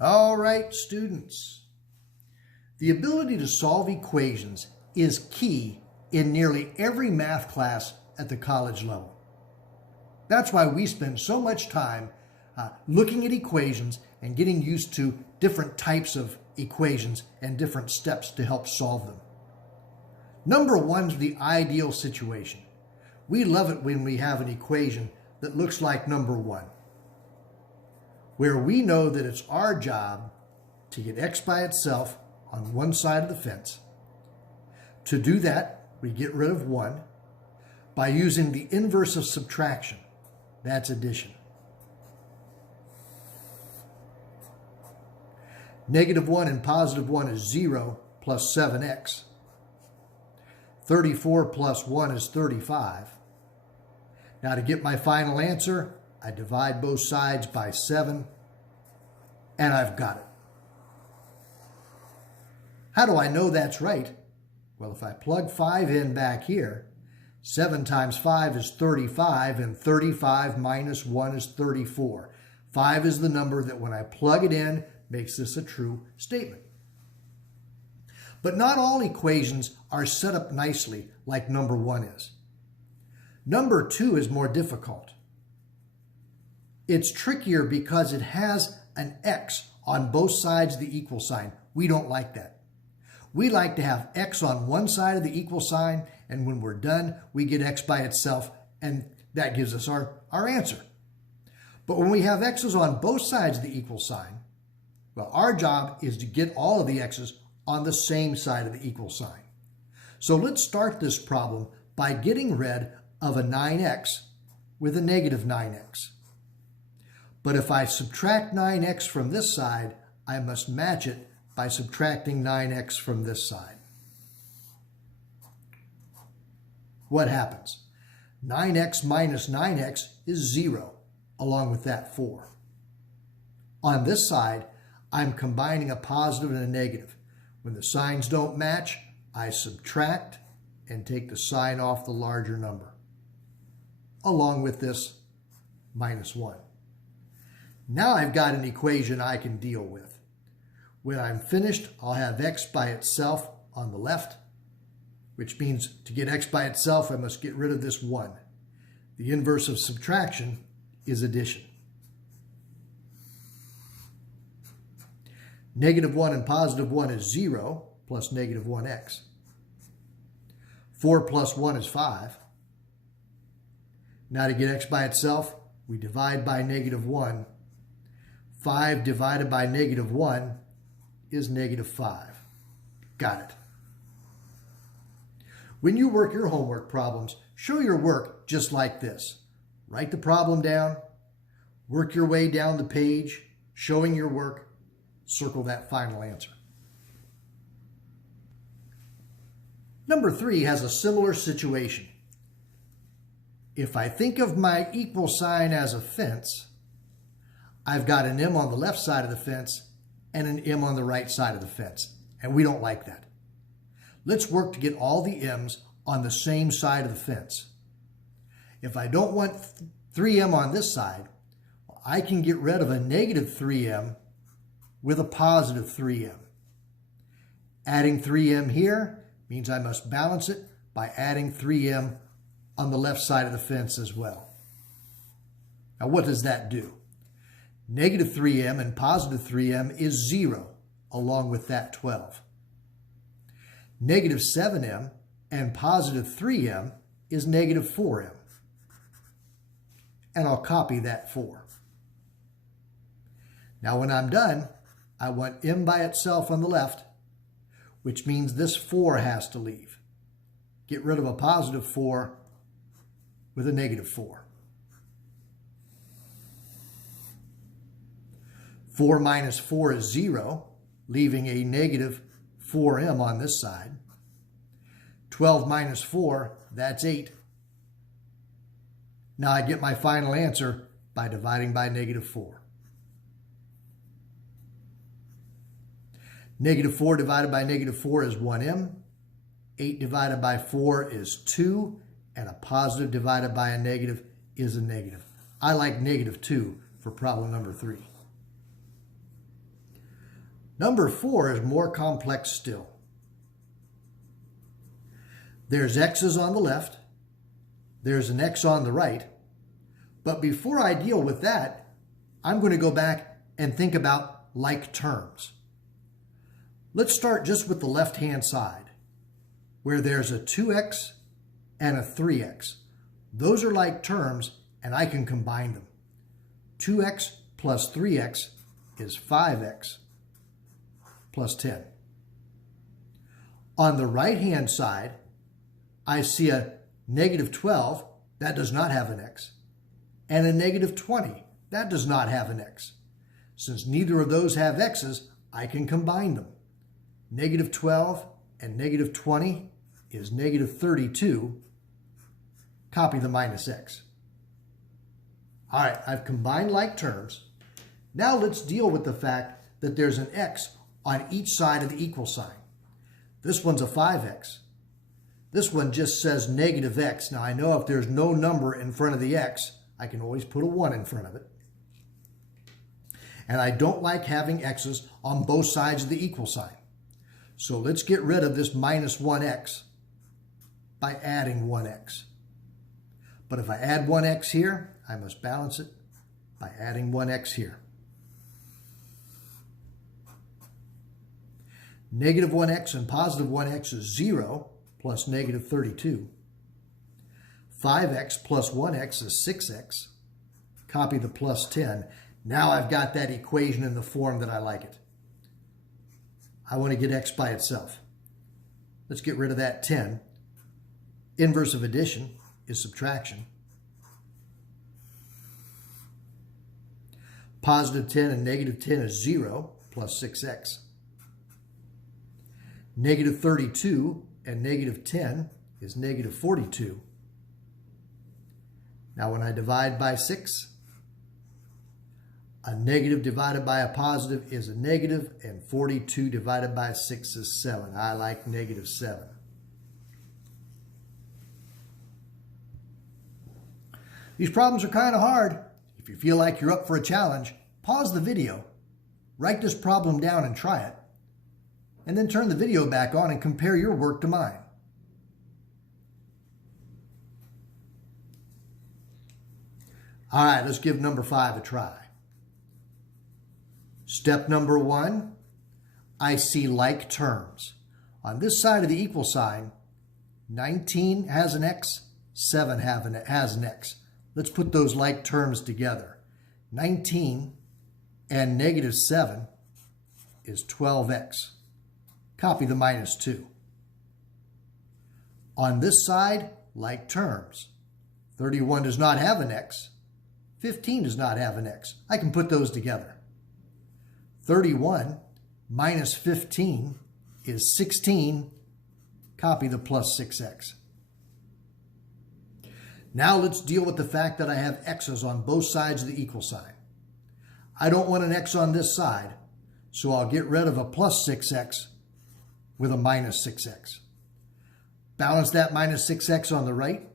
All right, students. The ability to solve equations is key in nearly every math class at the college level. That's why we spend so much time looking at equations and getting used to different types of equations and different steps to help solve them. Number one's the ideal situation. We love it when we have an equation that looks like number one, where we know that it's our job to get x by itself on one side of the fence. To do that, we get rid of 1 by using the inverse of subtraction. That's addition. Negative 1 and positive 1 is 0 plus 7x. 34 plus 1 is 35. Now to get my final answer, I divide both sides by 7, and I've got it. How do I know that's right? Well, if I plug 5 in back here, 7 times 5 is 35, and 35 minus 1 is 34. 5 is the number that when I plug it in, makes this a true statement. But not all equations are set up nicely like number 1 is. Number 2 is more difficult. It's trickier because it has an x on both sides of the equal sign. We don't like that. We like to have x on one side of the equal sign, and when we're done, we get x by itself, and that gives us our answer. But when we have x's on both sides of the equal sign, well, our job is to get all of the x's on the same side of the equal sign. So let's start this problem by getting rid of a 9x with a negative 9x. But if I subtract 9x from this side, I must match it by subtracting 9x from this side. What happens? 9x minus 9x is 0, along with that 4. On this side, I'm combining a positive and a negative. When the signs don't match, I subtract and take the sign off the larger number, along with this minus 1. Now I've got an equation I can deal with. When I'm finished, I'll have x by itself on the left, which means to get x by itself, I must get rid of this 1. The inverse of subtraction is addition. Negative 1 and positive 1 is 0 plus negative 1x. 4 plus 1 is 5. Now to get x by itself, we divide by negative 1. 5 divided by negative 1 is negative 5. Got it. When you work your homework problems, show your work just like this. Write the problem down, work your way down the page, showing your work, circle that final answer. Number 3 has a similar situation. If I think of my equal sign as a fence, I've got an M on the left side of the fence and an M on the right side of the fence, and we don't like that. Let's work to get all the M's on the same side of the fence. If I don't want 3M on this side, I can get rid of a negative 3M with a positive 3M. Adding 3M here means I must balance it by adding 3M on the left side of the fence as well. Now what does that do? Negative 3M and positive 3M is 0, along with that 12. Negative 7M and positive 3M is negative 4M. And I'll copy that 4. Now when I'm done, I want M by itself on the left, which means this 4 has to leave. Get rid of a positive 4 with a negative 4. 4 minus 4 is 0, leaving a negative 4M on this side. 12 minus 4, that's 8. Now I get my final answer by dividing by negative 4. Negative 4 divided by negative 4 is 1M. 8 divided by 4 is 2. And a positive divided by a negative is a negative. I like negative 2 for problem number 3. Number 4 is more complex still. There's x's on the left, there's an x on the right, but before I deal with that, I'm going to go back and think about like terms. Let's start just with the left-hand side, where there's a 2x and a 3x. Those are like terms, and I can combine them. 2x plus 3x is 5x plus 10. On the right-hand side, I see a negative 12, that does not have an x, and a negative 20, that does not have an x. Since neither of those have x's, I can combine them. Negative 12 and negative 20 is negative 32. Copy the minus x. All right, I've combined like terms. Now let's deal with the fact that there's an x on each side of the equal sign. This one's a 5x. This one just says negative x. Now I know if there's no number in front of the x, I can always put a 1 in front of it. And I don't like having x's on both sides of the equal sign. So let's get rid of this minus 1x by adding 1x. But if I add 1x here, I must balance it by adding 1x here. Negative 1x and positive 1x is 0 plus negative 32. 5x plus 1x is 6x. Copy the plus 10. Now I've got that equation in the form that I like it. I want to get x by itself. Let's get rid of that 10. Inverse of addition is subtraction. Positive 10 and negative 10 is 0 plus 6x. Negative 32 and negative 10 is negative 42. Now when I divide by 6, a negative divided by a positive is a negative, and 42 divided by 6 is 7. I like negative 7. These problems are kind of hard. If you feel like you're up for a challenge, pause the video, write this problem down and try it, and then turn the video back on and compare your work to mine. All right, let's give number 5 a try. Step number 1, I see like terms. On this side of the equal sign, 19 has an x, 7 has an x. Let's put those like terms together. 19 and negative 7 is 12x. Copy the minus 2. On this side, like terms. 31 does not have an x. 15 does not have an x. I can put those together. 31 minus 15 is 16. Copy the plus 6x. Now let's deal with the fact that I have x's on both sides of the equal sign. I don't want an x on this side, so I'll get rid of a plus 6x with a minus 6x. Balance that minus 6x on the right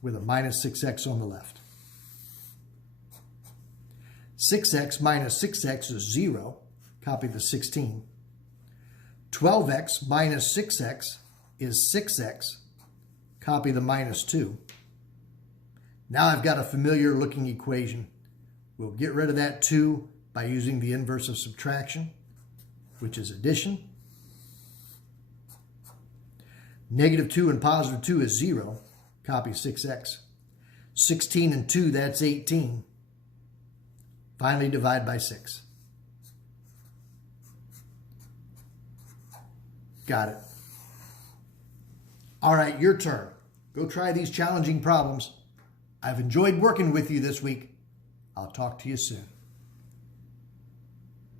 with a minus 6x on the left. 6x minus 6x is 0. Copy the 16. 12x minus 6x is 6x. Copy the minus 2. Now I've got a familiar looking equation. We'll get rid of that 2 by using the inverse of subtraction, which is addition. Negative 2 and positive 2 is 0. Copy 6x. 16 and 2, that's 18. Finally, divide by 6. Got it. All right, your turn. Go try these challenging problems. I've enjoyed working with you this week. I'll talk to you soon.